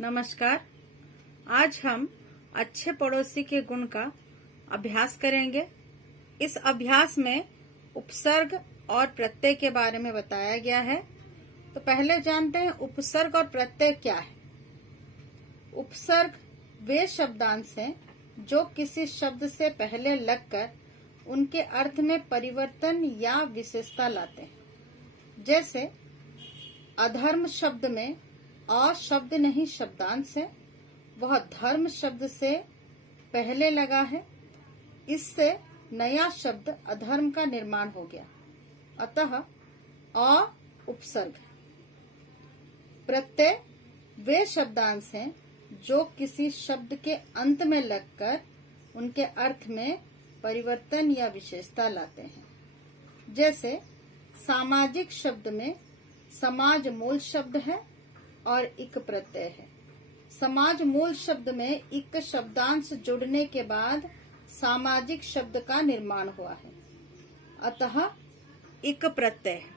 नमस्कार। आज हम अच्छे पड़ोसी के गुण का अभ्यास करेंगे। इस अभ्यास में उपसर्ग और प्रत्यय के बारे में बताया गया है। तो पहले जानते हैं उपसर्ग और प्रत्यय क्या है। उपसर्ग वे शब्दांश हैं जो किसी शब्द से पहले लगकर उनके अर्थ में परिवर्तन या विशेषता लाते हैं। जैसे अधर्म शब्द में अ शब्द नहीं शब्दांश है, वह धर्म शब्द से पहले लगा है, इससे नया शब्द अधर्म का निर्माण हो गया, अतः अ उपसर्ग है। प्रत्यय वे शब्दांश हैं जो किसी शब्द के अंत में लगकर उनके अर्थ में परिवर्तन या विशेषता लाते हैं। जैसे सामाजिक शब्द में समाज मूल शब्द है और इक प्रत्यय है। समाज मूल शब्द में इक शब्दांश जुड़ने के बाद सामाजिक शब्द का निर्माण हुआ है, अतः इक प्रत्यय है।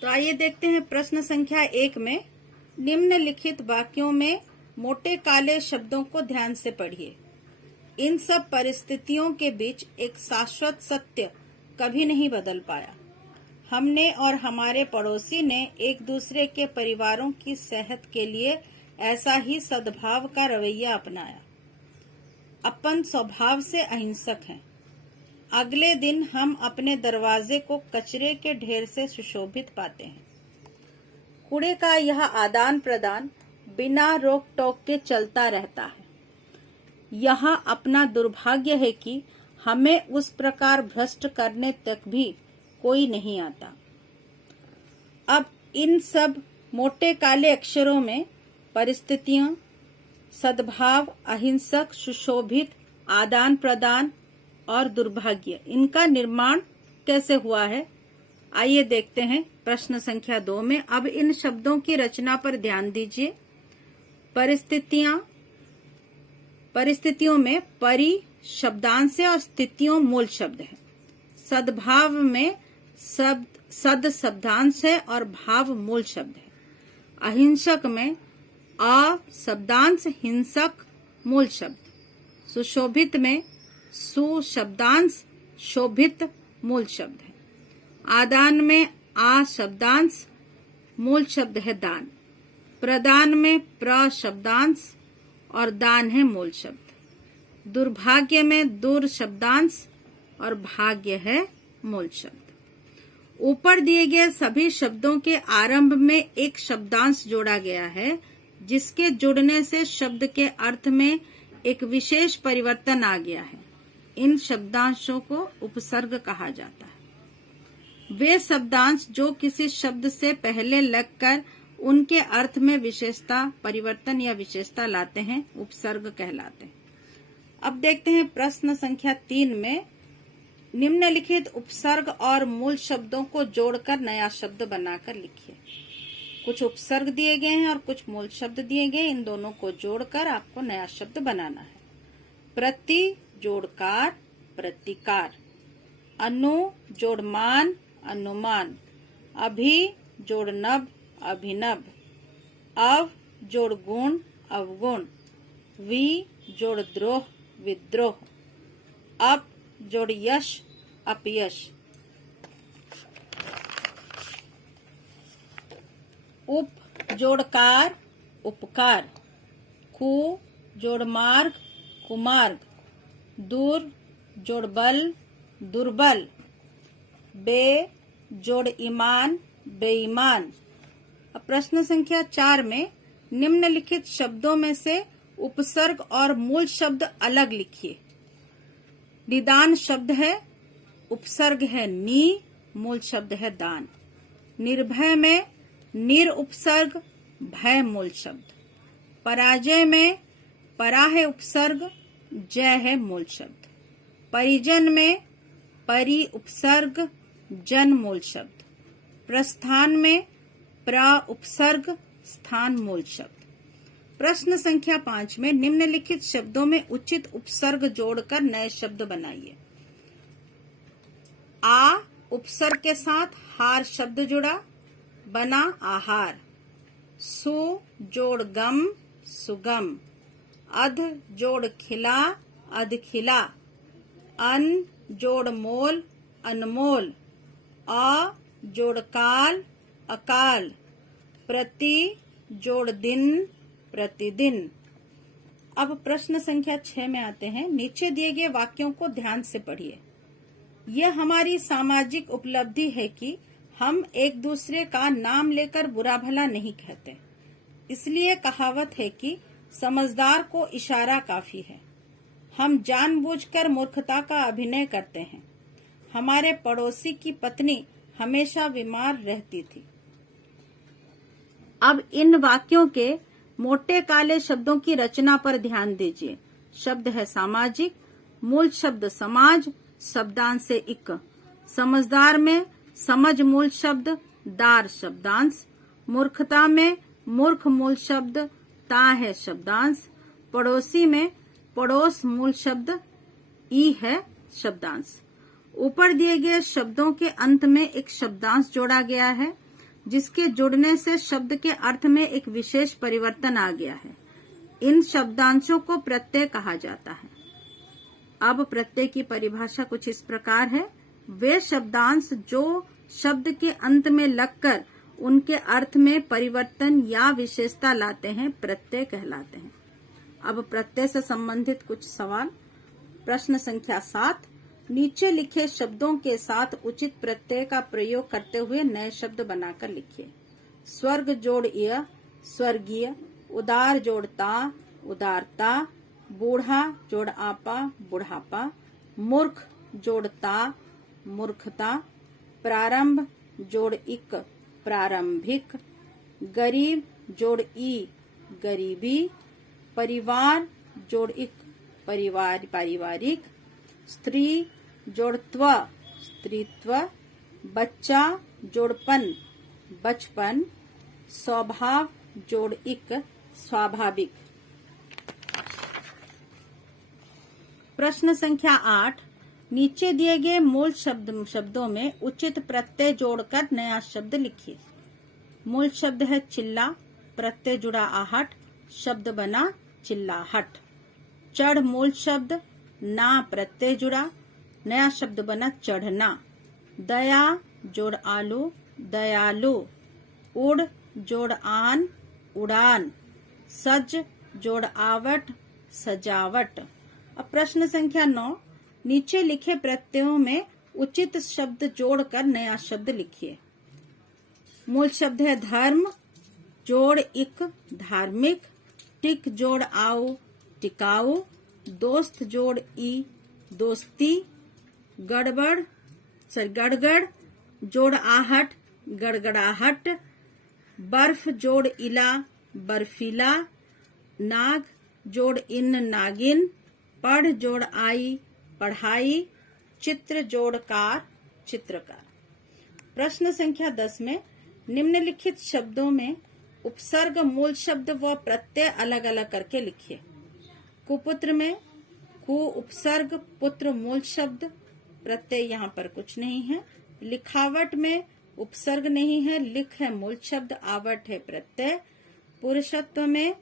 तो आइए देखते हैं प्रश्न संख्या 1 में निम्नलिखित वाक्यों में मोटे काले शब्दों को ध्यान से पढ़िए। इन सब परिस्थितियों के बीच एक शाश्वत सत्य कभी नहीं बदल पाया। हमने और हमारे पड़ोसी ने एक दूसरे के परिवारों की सेहत के लिए ऐसा ही सद्भाव का रवैया अपनाया। अपन स्वभाव से अहिंसक हैं। अगले दिन हम अपने दरवाजे को कचरे के ढेर से सुशोभित पाते हैं। कूड़े का यह आदान प्रदान बिना रोक टोक के चलता रहता है। यहाँ अपना दुर्भाग्य है कि हमें उस प्रकार भ्रष्ट करने तक भी कोई नहीं आता। अब इन सब मोटे काले अक्षरों में परिस्थितियां, सद्भाव, अहिंसक, सुशोभित, आदान प्रदान और दुर्भाग्य, इनका निर्माण कैसे हुआ है, आइए देखते हैं प्रश्न संख्या 2 में। अब इन शब्दों की रचना पर ध्यान दीजिए। परिस्थितियों में परि शब्दांश और स्थितियों मूल शब्द है। सद्भाव में सद शब्दांश है और भाव मूल शब्द है। अहिंसक में अ शब्दांश, हिंसक मूल शब्द। सुशोभित में सु शब्दांश, शोभित मूल शब्द है। आदान में आ शब्दांश, मूल शब्द है दान। प्रदान में प्र शब्दांश और दान है मूल शब्द। दुर्भाग्य में दुर शब्दांश और भाग्य है मूल शब्द। ऊपर दिए गए सभी शब्दों के आरंभ में एक शब्दांश जोड़ा गया है, जिसके जुड़ने से शब्द के अर्थ में एक विशेष परिवर्तन आ गया है। इन शब्दांशों को उपसर्ग कहा जाता है। वे शब्दांश जो किसी शब्द से पहले लगकर उनके अर्थ में विशेषता, परिवर्तन या विशेषता लाते हैं, उपसर्ग कहलाते हैं। अब देखते हैं प्रश्न संख्या 3 में निम्नलिखित उपसर्ग और मूल शब्दों को जोड़कर नया शब्द बनाकर लिखिए। कुछ उपसर्ग दिए गए हैं और कुछ मूल शब्द दिए गए, इन दोनों को जोड़कर आपको नया शब्द बनाना है। प्रति जोड़कार, प्रतिकार। अनु जोड़ मान, अनुमान। अभि जोड़ नभ, अभिनव। अव जोड़ गुण, अवगुण। वि जोड़ द्रोह, विद्रोह। अप जोड़ यश, अपयश। उप जोड़ कार, उपकार। कु जोड़ मार्ग, कुमार्ग। दूर जोड़ बल, दुर्बल। बे जोड़ ईमान, बेईमान। अब प्रश्न संख्या 4 में निम्नलिखित शब्दों में से उपसर्ग और मूल शब्द अलग लिखिए। निदान शब्द है, उपसर्ग है नी, मूल शब्द है दान। निर्भय में निर उपसर्ग, भय मूल शब्द। पराजय में परा है उपसर्ग, जय है मूल शब्द। परिजन में परि उपसर्ग, जन मूल शब्द। प्रस्थान में प्र उपसर्ग, स्थान मूल शब्द। प्रश्न संख्या 5 में निम्नलिखित शब्दों में उचित उपसर्ग जोड़कर नए शब्द बनाइए। आ उपसर्ग के साथ हार शब्द जुड़ा, बना आहार। सु जोड़ गम सुगम, अध जोड़ खिला अधखिला, अन जोड़ मोल अनमोल, अ जोड़ काल अकाल, प्रति जोड़ दिन प्रतिदिन। अब प्रश्न संख्या 6 में आते हैं। नीचे दिए गए वाक्यों को ध्यान से पढ़िए। यह हमारी सामाजिक उपलब्धि है कि हम एक दूसरे का नाम लेकर बुरा भला नहीं कहते। इसलिए कहावत है कि समझदार को इशारा काफी है। हम जानबूझकर मूर्खता का अभिनय करते हैं। हमारे पड़ोसी की पत्नी हमेशा बीमार रहती थी। अब इन वाक्यों के मोटे काले शब्दों की रचना पर ध्यान दीजिए। शब्द है सामाजिक, मूल शब्द समाज, शब्दांश से इक। समझदार में समझ मूल शब्द, दार शब्दांश। मूर्खता में मूर्ख मूल शब्द, ता है शब्दांश। पड़ोसी में पड़ोस मूल शब्द, ई है शब्दांश। ऊपर दिए गए शब्दों के अंत में एक शब्दांश जोड़ा गया है, जिसके जुड़ने से शब्द के अर्थ में एक विशेष परिवर्तन आ गया है। इन शब्दांशों को प्रत्यय कहा जाता है। अब प्रत्यय की परिभाषा कुछ इस प्रकार है। वे शब्दांश जो शब्द के अंत में लगकर उनके अर्थ में परिवर्तन या विशेषता लाते हैं, प्रत्यय कहलाते हैं। अब प्रत्यय से संबंधित कुछ सवाल। प्रश्न संख्या 7, नीचे लिखे शब्दों के साथ उचित प्रत्यय का प्रयोग करते हुए नए शब्द बनाकर लिखिए। स्वर्ग जोड़ य स्वर्गीय, उदार जोड़ ता उदारता, बूढ़ा जोड़ आपा बुढ़ापा, मूर्ख जोड़ ता मूर्खता, प्रारंभ जोड़ इक प्रारंभिक, गरीब जोड़ ई गरीबी, परिवार जोड़ इक परिवार पारिवारिक, स्त्री जोड़ त्व स्त्रीत्व, बच्चा जोड़पन बचपन, स्वभाव जोड़ इक स्वाभाविक। प्रश्न संख्या 8, नीचे दिए गए मूल शब्दों में उचित प्रत्यय जोड़कर नया शब्द लिखिए। मूल शब्द है चिल्ला, प्रत्यय जुड़ा आहट, शब्द बना चिल्लाहट। चढ़ मूल शब्द, ना प्रत्यय जुड़ा, नया शब्द बना चढ़ना। दया जोड़ आलू दयालु, उड़ जोड़ आन उड़ान, सज जोड़ आवट सजावट। अब प्रश्न संख्या 9, नीचे लिखे प्रत्ययों में उचित शब्द जोड़कर नया शब्द लिखिए। मूल शब्द है धर्म, जोड़ इक धार्मिक, टिक जोड़ आऊ टिकाऊ, दोस्त जोड़ ई दोस्ती, गड़बड़ गड़गड़ जोड़ आहट गड़गड़ाहट, बर्फ जोड़ इला बर्फीला, नाग जोड़ इन नागिन, पढ़ जोड़ आई पढ़ाई, चित्र जोड़ कार चित्रकार। प्रश्न संख्या 10 में निम्नलिखित शब्दों में उपसर्ग मूल शब्द व प्रत्यय अलग अलग करके लिखिए। कुपुत्र में कु उपसर्ग, पुत्र मूल शब्द, प्रत्यय यहाँ पर कुछ नहीं है। लिखावट में उपसर्ग नहीं है, लिख है मूल शब्द, आवट है प्रत्यय। पुरुषत्व में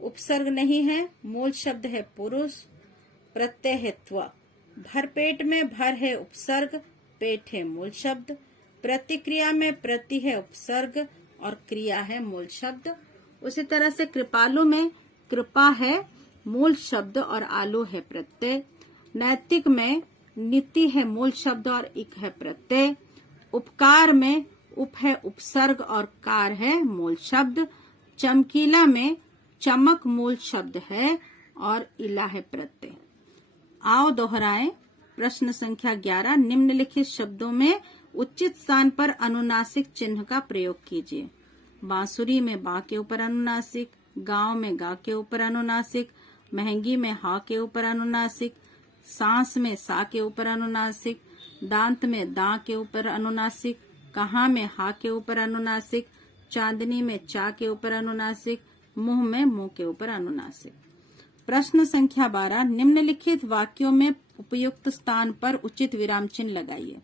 उपसर्ग नहीं है, मूल शब्द है पुरुष, प्रत्यय है त्व। भरपेट में भर है उपसर्ग, पेट है मूल शब्द। प्रतिक्रिया में प्रति है उपसर्ग और क्रिया है मूल शब्द। उसी तरह से कृपालु में कृपा है मूल शब्द और आलू है प्रत्यय। नैतिक में नीति है मूल शब्द और इक है प्रत्यय। उपकार में उप है उपसर्ग और कार है मूल शब्द। चमकीला में चमक मूल शब्द है और इला है प्रत्यय। आओ दोहराएं। प्रश्न संख्या 11, निम्नलिखित शब्दों में उचित स्थान पर अनुनासिक चिन्ह का प्रयोग कीजिए। बांसुरी में बा के ऊपर अनुनासिक, गांव में गा के ऊपर अनुनासिक, महंगी में हा के ऊपर अनुनासिक, सांस में सा के ऊपर अनुनासिक, दांत में दा के ऊपर अनुनासिक, कहाँ में हा के ऊपर अनुनासिक, चांदनी में चा के ऊपर अनुनासिक, मुंह में मुंह के ऊपर अनुनासिक। प्रश्न संख्या 12, निम्नलिखित वाक्यों में उपयुक्त स्थान पर उचित विराम चिन्ह लगाइए।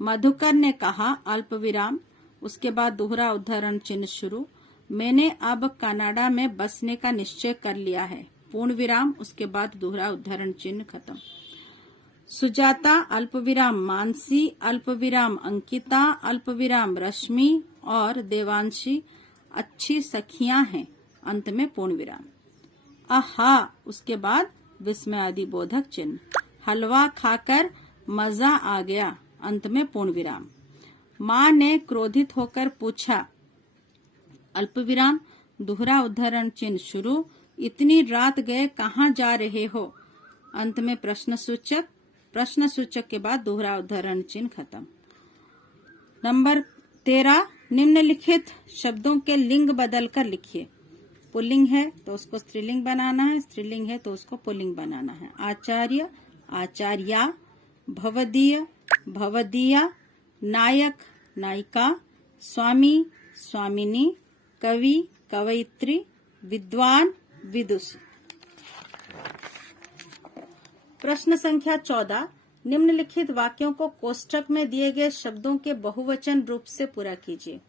मधुकर ने कहा अल्प विराम, उसके बाद दोहरा उद्धरण चिन्ह शुरू। मैंने अब कनाडा में बसने का निश्चय कर लिया है। पूर्ण विराम, उसके बाद दोहरा उद्धरण चिन्ह खत्म। सुजाता अल्प विराम मानसी अल्प विराम अंकिता अल्प विराम रश्मि और देवांशी अच्छी सखियां हैं। अंत में पूर्ण विराम। आहा, उसके बाद विस्मय आदि बोधक चिन्ह। हलवा खाकर मजा आ गया। अंत में पूर्ण विराम। माँ ने क्रोधित होकर पूछा। अल्प विराम, दोहरा उद्धरण चिन्ह शुरू। इतनी रात गए कहाँ जा रहे हो? अंत में प्रश्न सूचक के बाद दोहरा उद्धरण चिन्ह खत्म। नंबर 13, निम्नलिखित शब्दों के लिंग बदलकर लिखिए। पुल्लिंग है तो उसको स्त्रीलिंग बनाना है, स्त्रीलिंग है तो उसको पुल्लिंग बनाना है। आचार्य, आचार्या, भवदीय, भवदीया, नायक, नायिका, स्वामी, स्वामिनी, कवि, कवयित्री, विद्वान, विदुषी। प्रश्न संख्या 14, निम्नलिखित वाक्यों को कोष्ठक में दिए गए शब्दों के बहुवचन रूप से पूरा कीजिए।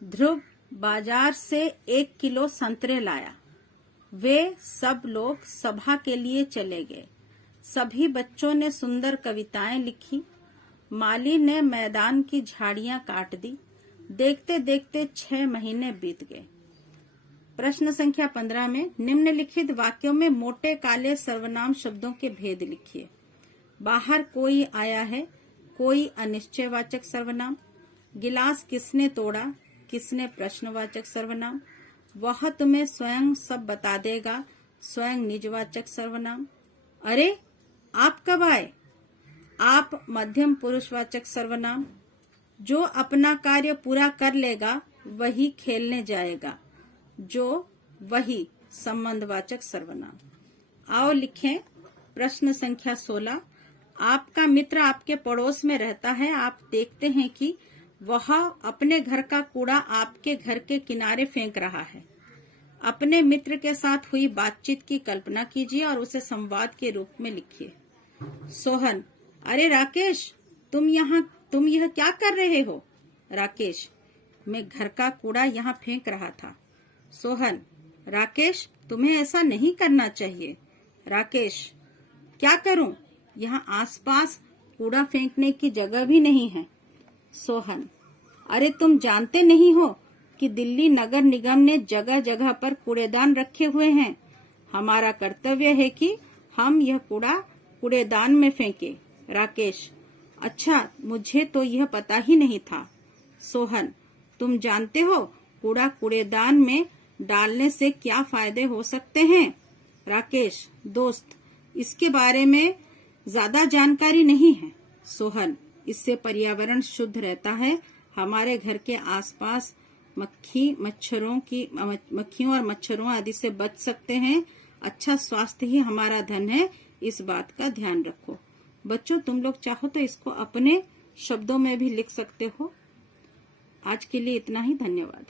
ध्रुव बाजार से 1 किलो संतरे लाया। वे सब लोग सभा के लिए चले गए। सभी बच्चों ने सुंदर कविताएं लिखी। माली ने मैदान की झाड़ियां काट दी। देखते देखते 6 महीने बीत गए। प्रश्न संख्या 15 में निम्नलिखित वाक्यों में मोटे काले सर्वनाम शब्दों के भेद लिखिए। बाहर कोई आया है, कोई अनिश्चयवाचक सर्वनाम। गिलास किसने तोड़ा, किसने प्रश्नवाचक सर्वनाम। वह तुम्हें स्वयं सब बता देगा, स्वयं निजवाचक सर्वनाम। अरे आप कब आए, आप मध्यम पुरुषवाचक सर्वनाम। जो अपना कार्य पूरा कर लेगा वही खेलने जाएगा, जो वही संबंधवाचक सर्वनाम। आओ लिखें। प्रश्न संख्या 16, आपका मित्र आपके पड़ोस में रहता है। आप देखते हैं कि वह अपने घर का कूड़ा आपके घर के किनारे फेंक रहा है। अपने मित्र के साथ हुई बातचीत की कल्पना कीजिए और उसे संवाद के रूप में लिखिए। सोहन, अरे राकेश, तुम यह क्या कर रहे हो? राकेश, मैं घर का कूड़ा यहाँ फेंक रहा था। सोहन, राकेश, तुम्हें ऐसा नहीं करना चाहिए। राकेश, क्या करूं? यहाँ आसपास कूड़ा फेंकने की जगह भी नहीं है। सोहन, अरे तुम जानते नहीं हो कि दिल्ली नगर निगम ने जगह जगह पर कूड़ेदान रखे हुए हैं। हमारा कर्तव्य है कि हम यह कूड़ा कूड़ेदान में फेंके। राकेश, अच्छा, मुझे तो यह पता ही नहीं था। सोहन, तुम जानते हो कूड़ा कूड़ेदान में डालने से क्या फायदे हो सकते हैं? राकेश, दोस्त, इसके बारे में ज्यादा जानकारी नहीं है। सोहन, इससे पर्यावरण शुद्ध रहता है। हमारे घर के आसपास मक्खियों और मच्छरों आदि से बच सकते हैं। अच्छा स्वास्थ्य ही हमारा धन है, इस बात का ध्यान रखो। बच्चों, तुम लोग चाहो तो इसको अपने शब्दों में भी लिख सकते हो। आज के लिए इतना ही। धन्यवाद।